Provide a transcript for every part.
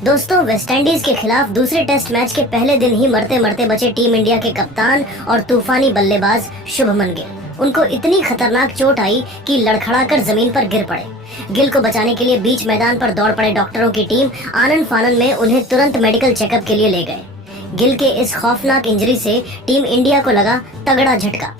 दोस्तों, वेस्टइंडीज के खिलाफ दूसरे टेस्ट मैच के पहले दिन ही मरते मरते बचे टीम इंडिया के कप्तान और तूफानी बल्लेबाज शुभमन गिल। उनको इतनी खतरनाक चोट आई कि लड़खड़ाकर जमीन पर गिर पड़े। गिल को बचाने के लिए बीच मैदान पर दौड़ पड़े डॉक्टरों की टीम आनन फानन में उन्हें तुरंत मेडिकल चेकअप के लिए ले गए। गिल के इस खौफनाक इंजरी से टीम इंडिया को लगा तगड़ा झटका।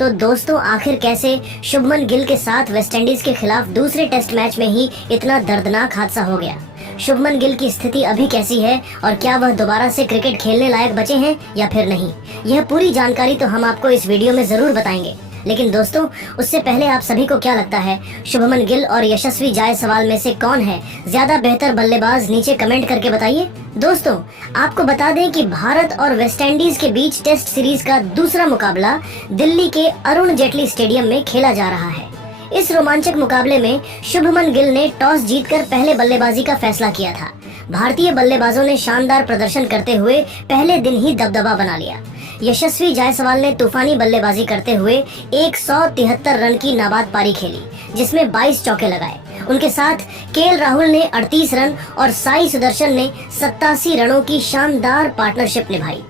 तो दोस्तों, आखिर कैसे शुभमन गिल के साथ वेस्टइंडीज के खिलाफ दूसरे टेस्ट मैच में ही इतना दर्दनाक हादसा हो गया? शुभमन गिल की स्थिति अभी कैसी है और क्या वह दोबारा से क्रिकेट खेलने लायक बचे हैं या फिर नहीं, यह पूरी जानकारी तो हम आपको इस वीडियो में जरूर बताएंगे। लेकिन दोस्तों, उससे पहले आप सभी को क्या लगता है, शुभमन गिल और यशस्वी जायसवाल में से कौन है ज्यादा बेहतर बल्लेबाज? नीचे कमेंट करके बताइए। दोस्तों, आपको बता दें कि भारत और वेस्टइंडीज के बीच टेस्ट सीरीज का दूसरा मुकाबला दिल्ली के अरुण जेटली स्टेडियम में खेला जा रहा है। इस रोमांचक मुकाबले में शुभमन गिल ने टॉस जीतकर पहले बल्लेबाजी का फैसला किया था। भारतीय बल्लेबाजों ने शानदार प्रदर्शन करते हुए पहले दिन ही दबदबा बना लिया। यशस्वी जायसवाल ने तूफानी बल्लेबाजी करते हुए 173 रन की नाबाद पारी खेली, जिसमें 22 चौके लगाए। उनके साथ केएल राहुल ने 38 रन और साई सुदर्शन ने 87 रनों की शानदार पार्टनरशिप निभाई।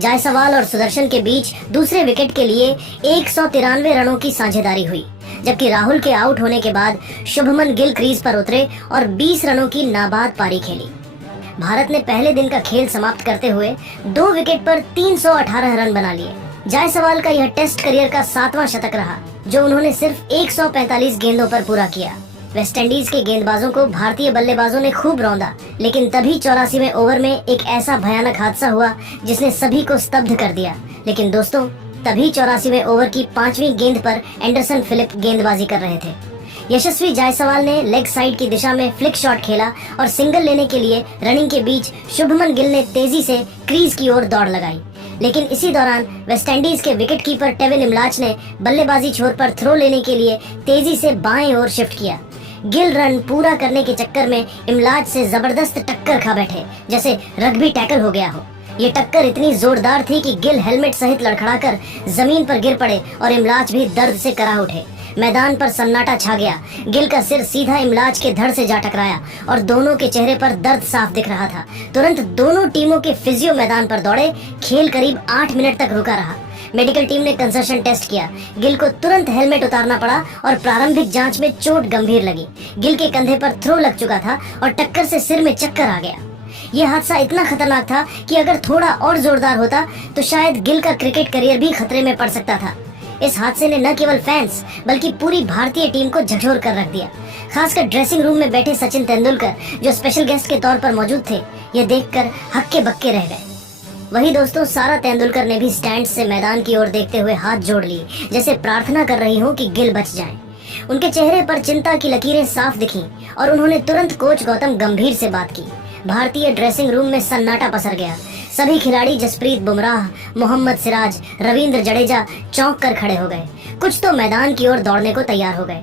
जायसवाल और सुदर्शन के बीच दूसरे विकेट के लिए 193 रनों की साझेदारी हुई, जबकि राहुल के आउट होने के बाद शुभमन गिल क्रीज पर उतरे और 20 रनों की नाबाद पारी खेली। भारत ने पहले दिन का खेल समाप्त करते हुए 2 विकेट पर 318 रन बना लिए। जायसवाल का यह टेस्ट करियर का 7वां शतक रहा, जो उन्होंने सिर्फ 145 गेंदों पर पूरा किया। वेस्टइंडीज के गेंदबाजों को भारतीय बल्लेबाजों ने खूब रौंदा, लेकिन तभी 84वें ओवर में एक ऐसा भयानक हादसा हुआ जिसने सभी को स्तब्ध कर दिया। लेकिन दोस्तों, तभी 84वें ओवर की 5वीं गेंद पर एंडरसन फिलिप गेंदबाजी कर रहे थे। यशस्वी जायसवाल ने लेग साइड की दिशा में फ्लिक शॉट खेला और सिंगल लेने के लिए रनिंग के बीच शुभमन गिल ने तेजी से क्रीज की ओर दौड़ लगाई। लेकिन इसी दौरान वेस्टइंडीज के विकेटकीपर टेविन इमलाच ने बल्लेबाजी छोर पर थ्रो लेने के लिए तेजी से बाएं ओर शिफ्ट किया। गिल रन पूरा करने के चक्कर में इमलाच से जबरदस्त टक्कर खा बैठे, जैसे रग्बी टैकल हो गया हो। ये टक्कर इतनी जोरदार थी कि गिल हेलमेट सहित लड़खड़ाकर जमीन पर गिर पड़े और इमलाच भी दर्द से करा उठे। मैदान पर सन्नाटा छा गया। गिल का सिर सीधा इमलाच के धड़ से जा टकराया और दोनों के चेहरे पर दर्द साफ दिख रहा था। तुरंत दोनों टीमों के फिजियो मैदान पर दौड़े। खेल करीब 8 मिनट तक रुका रहा। मेडिकल टीम ने कंसर्शन टेस्ट किया। गिल को तुरंत हेलमेट उतारना पड़ा और प्रारंभिक जांच में चोट गंभीर लगी। गिल के कंधे पर थ्रो लग चुका था और टक्कर से सिर में चक्कर आ गया। यह हादसा इतना खतरनाक था कि अगर थोड़ा और जोरदार होता तो शायद गिल का क्रिकेट करियर भी खतरे में पड़ सकता था। इस हादसे ने न केवल फैंस बल्कि पूरी भारतीय टीम को झकझोर कर रख दिया। खासकर ड्रेसिंग रूम में बैठे सचिन तेंदुलकर, जो स्पेशल गेस्ट के तौर पर मौजूद थे, यह देखकर हक्के बक्के रह गए। वही दोस्तों, सारा तेंदुलकर ने भी स्टैंड से मैदान की ओर देखते हुए हाथ जोड़ लिए, जैसे प्रार्थना कर रही हो कि गिल बच जाएं। उनके चेहरे पर चिंता की लकीरें साफ दिखीं और उन्होंने तुरंत कोच गौतम गंभीर से बात की। भारतीय ड्रेसिंग रूम में सन्नाटा पसर गया। सभी खिलाड़ी जसप्रीत बुमराह, मोहम्मद सिराज, रविंद्र जडेजा चौंक कर खड़े हो गए। कुछ तो मैदान की ओर दौड़ने को तैयार हो गए।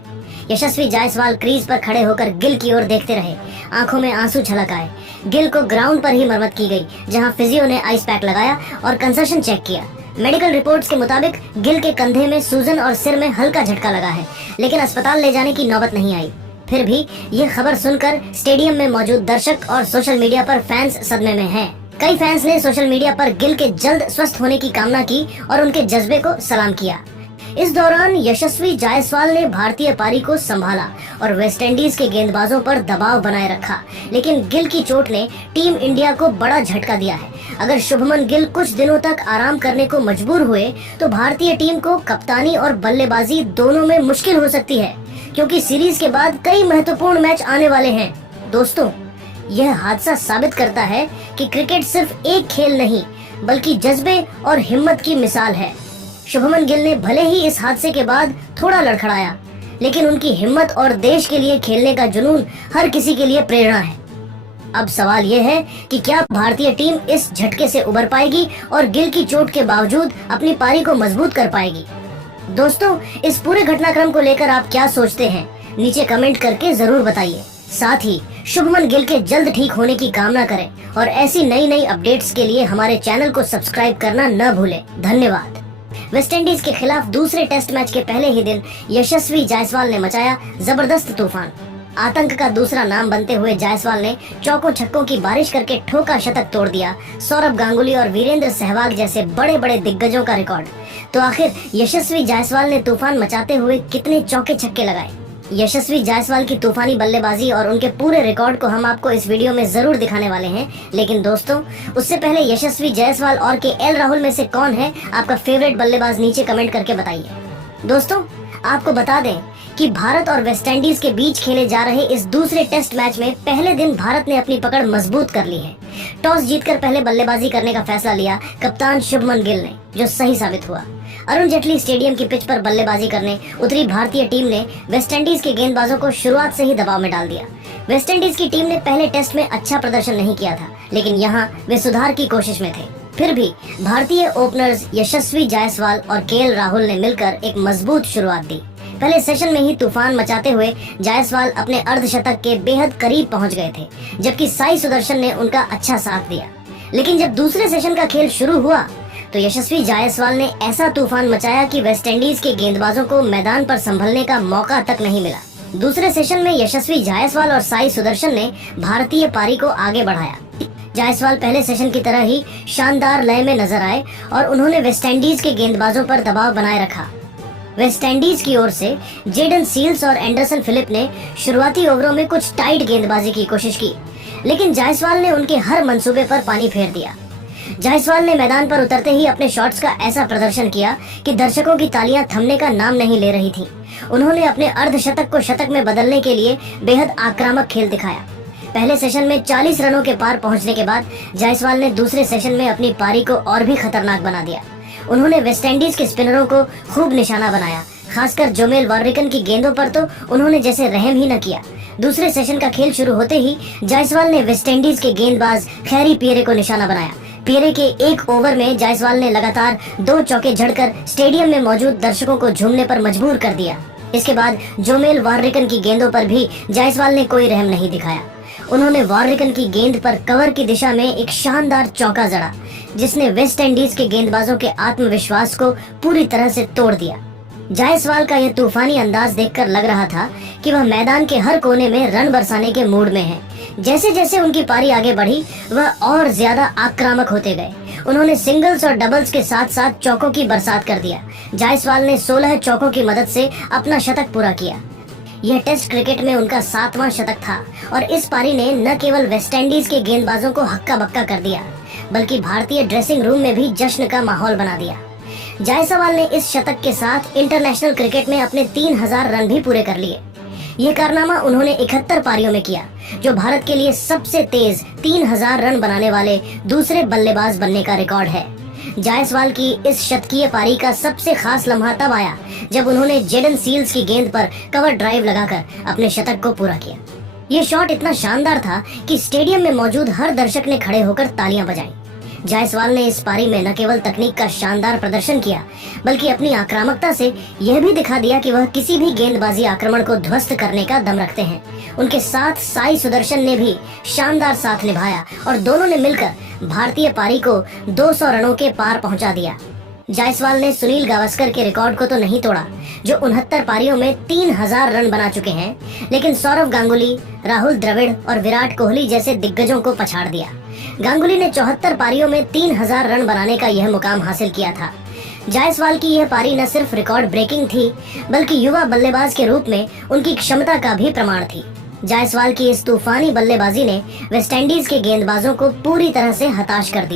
यशस्वी जायसवाल क्रीज पर खड़े होकर गिल की ओर देखते रहे। आंखों में आंसू छलक आए। गिल को ग्राउंड पर ही मरम्मत की गई, जहां फिजियो ने आइस पैक लगाया और कंसर्शन चेक किया। मेडिकल रिपोर्ट्स के मुताबिक गिल के कंधे में सूजन और सिर में हल्का झटका लगा है, लेकिन अस्पताल ले जाने की नौबत नहीं आई। फिर भी ये खबर सुनकर स्टेडियम में मौजूद दर्शक और सोशल मीडिया पर फैंस सदमे में हैं। कई फैंस ने सोशल मीडिया पर गिल के जल्द स्वस्थ होने की कामना की और उनके जज्बे को सलाम किया। इस दौरान यशस्वी जायसवाल ने भारतीय पारी को संभाला और वेस्टइंडीज के गेंदबाजों पर दबाव बनाए रखा, लेकिन गिल की चोट ने टीम इंडिया को बड़ा झटका दिया है। अगर शुभमन गिल कुछ दिनों तक आराम करने को मजबूर हुए तो भारतीय टीम को कप्तानी और बल्लेबाजी दोनों में मुश्किल हो सकती है, क्योंकि सीरीज के बाद कई महत्वपूर्ण मैच आने वाले हैं। दोस्तों, यह हादसा साबित करता है कि क्रिकेट सिर्फ एक खेल नहीं, बल्कि जज्बे और हिम्मत की मिसाल है। शुभमन गिल ने भले ही इस हादसे के बाद थोड़ा लड़खड़ाया, लेकिन उनकी हिम्मत और देश के लिए खेलने का जुनून हर किसी के लिए प्रेरणा है। अब सवाल यह है कि क्या भारतीय टीम इस झटके से उबर पाएगी और गिल की चोट के बावजूद अपनी पारी को मजबूत कर पाएगी? दोस्तों, इस पूरे घटनाक्रम को लेकर आप क्या सोचते हैं? नीचे कमेंट करके जरूर बताइए। साथ ही शुभमन गिल के जल्द ठीक होने की कामना करें और ऐसी नई अपडेट्स के लिए हमारे चैनल को सब्सक्राइब करना न भूलें। धन्यवाद। वेस्टइंडीज के खिलाफ दूसरे टेस्ट मैच के पहले ही दिन यशस्वी जायसवाल ने मचाया जबरदस्त तूफान। आतंक का दूसरा नाम बनते हुए जायसवाल ने चौकों छक्कों की बारिश करके ठोका शतक तोड़ दिया सौरभ गांगुली और वीरेंद्र सहवाग जैसे बड़े बड़े दिग्गजों का रिकॉर्ड। तो आखिर यशस्वी जायसवाल ने तूफान मचाते हुए कितने चौके छक्के लगाए? यशस्वी जायसवाल की तूफानी बल्लेबाजी और उनके पूरे रिकॉर्ड को हम आपको इस वीडियो में जरूर दिखाने वाले हैं। लेकिन दोस्तों, उससे पहले यशस्वी जायसवाल और केएल राहुल में से कौन है आपका फेवरेट बल्लेबाज, नीचे कमेंट करके बताइए। दोस्तों, आपको बता दें कि भारत और वेस्टइंडीज के बीच खेले जा रहे इस दूसरे टेस्ट मैच में पहले दिन भारत ने अपनी पकड़ मजबूत कर ली है। टॉस जीतकर पहले बल्लेबाजी करने का फैसला लिया कप्तान शुभमन गिल ने, जो सही साबित हुआ। अरुण जेटली स्टेडियम की पिच पर बल्लेबाजी करने उतरी भारतीय टीम ने वेस्टइंडीज के गेंदबाजों को शुरुआत से ही दबाव में डाल दिया। वेस्टइंडीज की टीम ने पहले टेस्ट में अच्छा प्रदर्शन नहीं किया था, लेकिन यहाँ वे सुधार की कोशिश में थे। फिर भी भारतीय ओपनर्स यशस्वी जायसवाल और केएल राहुल ने मिलकर एक मजबूत शुरुआत दी। पहले सेशन में ही तूफान मचाते हुए जायसवाल अपने अर्धशतक के बेहद करीब पहुंच गए थे, जबकि साई सुदर्शन ने उनका अच्छा साथ दिया। लेकिन जब दूसरे सेशन का खेल शुरू हुआ तो यशस्वी जायसवाल ने ऐसा तूफान मचाया कि वेस्टइंडीज के गेंदबाजों को मैदान पर संभलने का मौका तक नहीं मिला। दूसरे सेशन में यशस्वी जायसवाल और साई सुदर्शन ने भारतीय पारी को आगे बढ़ाया। जायसवाल पहले सेशन की तरह ही शानदार लय में नजर आए और उन्होंने वेस्टइंडीज के गेंदबाजों पर दबाव बनाए रखा। वेस्टइंडीज की ओर से जेडन सील्स और एंडरसन फिलिप ने शुरुआती ओवरों में कुछ टाइट गेंदबाजी की कोशिश की, लेकिन जायसवाल ने उनके हर मंसूबे पर पानी फेर दिया। जायसवाल ने मैदान पर उतरते ही अपने शॉट्स का ऐसा प्रदर्शन किया कि दर्शकों की तालियां थमने का नाम नहीं ले रही थीं। उन्होंने अपने अर्धशतक को शतक में बदलने के लिए बेहद आक्रामक खेल दिखाया। पहले सेशन में 40 रनों के पार पहुंचने के बाद जायसवाल ने दूसरे सेशन में अपनी पारी को और भी खतरनाक बना दिया। उन्होंने वेस्टइंडीज के स्पिनरों को खूब निशाना बनाया, खासकर जोमेल वार्रिकन की गेंदों पर तो उन्होंने जैसे रहम ही न किया। दूसरे सेशन का खेल शुरू होते ही जायसवाल ने वेस्टइंडीज के गेंदबाज खैरी पियरे को निशाना बनाया। पियरे के एक ओवर में जायसवाल ने लगातार 2 चौके जड़कर स्टेडियम में मौजूद दर्शकों को झूमने पर मजबूर कर दिया। इसके बाद जोमेल वार्रिकन की गेंदों पर भी जायसवाल ने कोई रहम नहीं दिखाया। उन्होंने वार्रिकन की गेंद पर कवर की दिशा में एक शानदार चौका जड़ा, जिसने वेस्टइंडीज के गेंदबाजों के आत्मविश्वास को पूरी तरह से तोड़ दिया। जायसवाल का यह तूफानी अंदाज देखकर लग रहा था कि वह मैदान के हर कोने में रन बरसाने के मूड में है। जैसे जैसे उनकी पारी आगे बढ़ी, वह और ज्यादा आक्रामक होते गए। उन्होंने सिंगल्स और डबल्स के साथ साथ चौकों की बरसात कर दिया। जायसवाल ने 16 चौकों की मदद से अपना शतक पूरा किया। यह टेस्ट क्रिकेट में उनका 7वां शतक था और इस पारी ने न केवल वेस्टइंडीज के गेंदबाजों को हक्का बक्का कर दिया, बल्कि भारतीय ड्रेसिंग रूम में भी जश्न का माहौल बना दिया। जायसवाल ने इस शतक के साथ इंटरनेशनल क्रिकेट में अपने 3000 रन भी पूरे कर लिए। यह कारनामा उन्होंने 71 पारियों में किया, जो भारत के लिए सबसे तेज 3000 रन बनाने वाले दूसरे बल्लेबाज बनने का रिकॉर्ड है। जायसवाल की इस शतकीय पारी का सबसे खास लम्हा तब आया जब उन्होंने जेडन सील्स की गेंद पर कवर ड्राइव लगाकर अपने शतक को पूरा किया। ये शॉट इतना शानदार था कि स्टेडियम में मौजूद हर दर्शक ने खड़े होकर तालियां बजाई। जायसवाल ने इस पारी में न केवल तकनीक का शानदार प्रदर्शन किया, बल्कि अपनी आक्रामकता से यह भी दिखा दिया कि वह किसी भी गेंदबाजी आक्रमण को ध्वस्त करने का दम रखते हैं। उनके साथ साई सुदर्शन ने भी शानदार साथ निभाया और दोनों ने मिलकर भारतीय पारी को 200 रनों के पार पहुंचा दिया। जायसवाल ने सुनील गावस्कर के रिकॉर्ड को तो नहीं तोड़ा, जो 69 पारियों में 3000 रन बना चुके हैं, लेकिन सौरभ गांगुली, राहुल द्रविड़ और विराट कोहली जैसे दिग्गजों को पछाड़ दिया। गांगुली ने 74 पारियों में 3000 रन बनाने का यह मुकाम हासिल किया था। जायसवाल की यह पारी न सिर्फ रिकॉर्ड ब्रेकिंग थी, बल्कि युवा बल्लेबाज के रूप में उनकी क्षमता का भी प्रमाण थी। जायसवाल की इस तूफानी बल्लेबाजी ने वेस्टइंडीज के गेंदबाजों को पूरी तरह से हताश कर दिया।